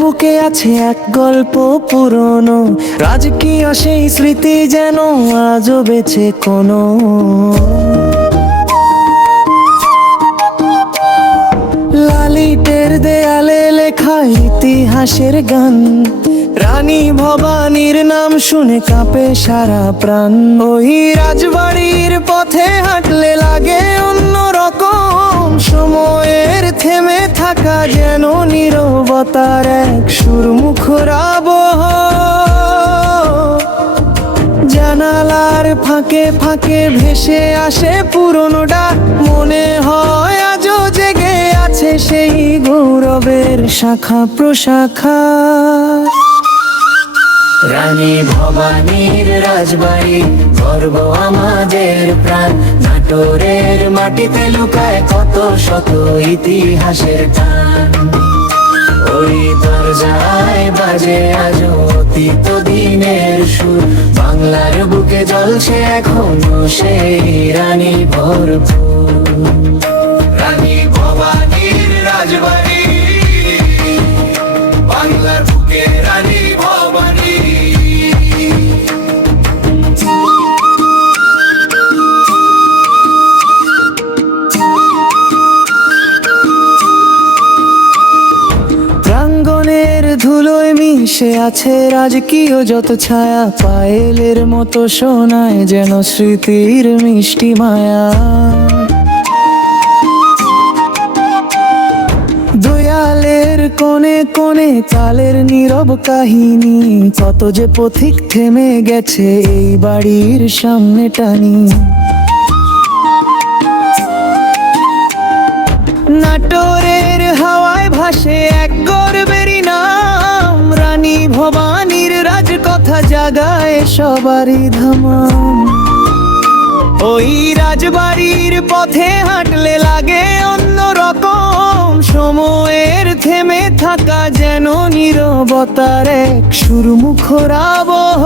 বুকে আছে এক গল্প পুরনো, রাজকীয় সেই স্মৃতি যেন আজও বেঁচে কোনো। লালিটের দেয়ালে লেখা ইতিহাসের গান, রানী ভবানীর নাম শুনে কাঁপে সারা প্রাণ। ওই রাজবাড়ির পথে হাঁটলে লাগে অন্যরকম, সময়ের থেমে থাকা যেন নীরবতার এক সুরমুখর আবহ। জানালার ফাঁকে ফাঁকে ভেসে আসে পুরনো ডাক, মনে হয় আজও জেগে আছে সেই গৌরবের শাখা প্রশাখা। রানী ভবানীর রাজবাড়ি, গর্ব আমাদের প্রাণ। নাটোরের মাটিতে লুকায় কত শত ইতিহাসের টান। ওই দরজায় বাজে আজও অতীত দিনের সুর, বাংলার বুকে জ্বলছে এখনো সেই রানী ভরপুর। রানী ভবানীর রাজবাড়ি, বাংলার বুকে রানী ভবানী। প্রাঙ্গণের ধুলোয় মিশে আছে রাজকীয় যত ছায়া, পায়েলের মতো শোনায় যেন স্মৃতির মিষ্টি মায়া। দয়ালের কোণে কোণে কালের নীরব কাহিনী, কত যে পথিক থেমে গেছে এই বাড়ির সামনে টানি। নাটোরের হাওয়ায় ভাসে এক গর্বেরই নাম, রানী ভবানীর রাজকথা জাগায় সবারই ধামাম। ওই রাজবাড়ির পথে হাঁটলে লাগে অন্যরকম, সময়ের থেমে থাকা যেন নীরবতার এক সুরমুখর আবহ।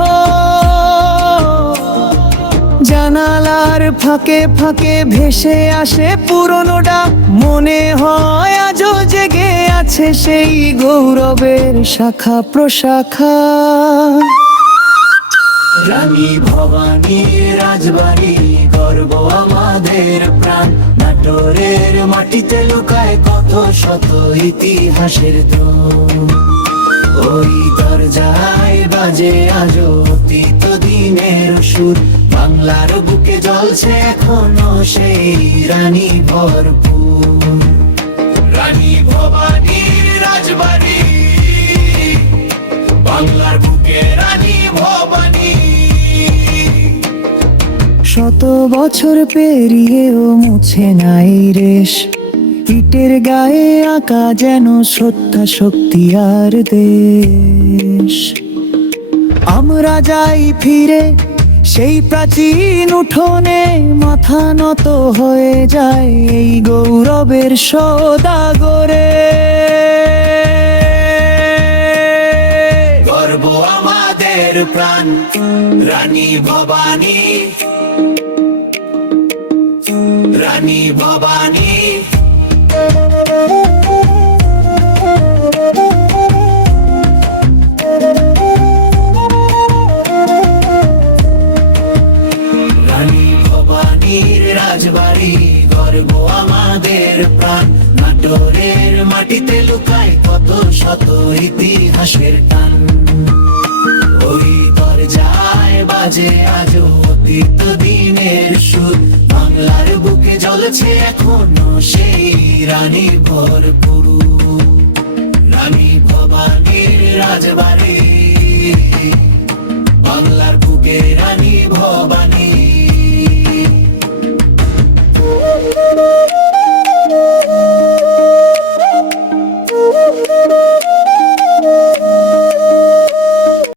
জানালার ফাঁকে ফাঁকে ভেসে আসে পুরনো ডাক, মনে হয় আজও জেগে আছে সেই গৌরবের শাখা প্রশাখা। রানী ভবানীর রাজবাড়ি, গর্ব আমাদের প্রাণ। নাটোরের মাটিতে লুকায় কত শত ইতিহাসের দ্রোণ। ওই দরজায় বাজে আজও অতীত দিনের সুর, বাংলার বুকে জ্বলছে এখনো সেই রানী ভরপুর। রানী ভবানীর রাজবাড়ি, বাংলার বুকে রানী ভবানী। শত বছর পেরিয়েও মুছে নাই রেশ, ইটের গায়ে আঁকা যেন শ্রদ্ধা শক্তি আর দেশ। আমরা যাই ফিরে সেই প্রাচীন উঠোনে, মাথা নত হয়ে যায় এই গৌরবের সওদাগরে। গর্ব আমাদের প্রাণ, রানী ভবানী, রানী ভবানী। রানী ভবানীর রাজবাড়ি, গর্ব আমাদের প্রাণ। নাটোরের মাটিতে লুকায় কত শত ইতিহাসের টান। ওই দরজায় বাজে আজও অতীত দিনের সুর, বাংলার বুকে জ্বলছে এখনো সেই রানী ভরপুর। রানী ভবানীর রাজবাড়ি, বাংলার বুকে রানী ভর।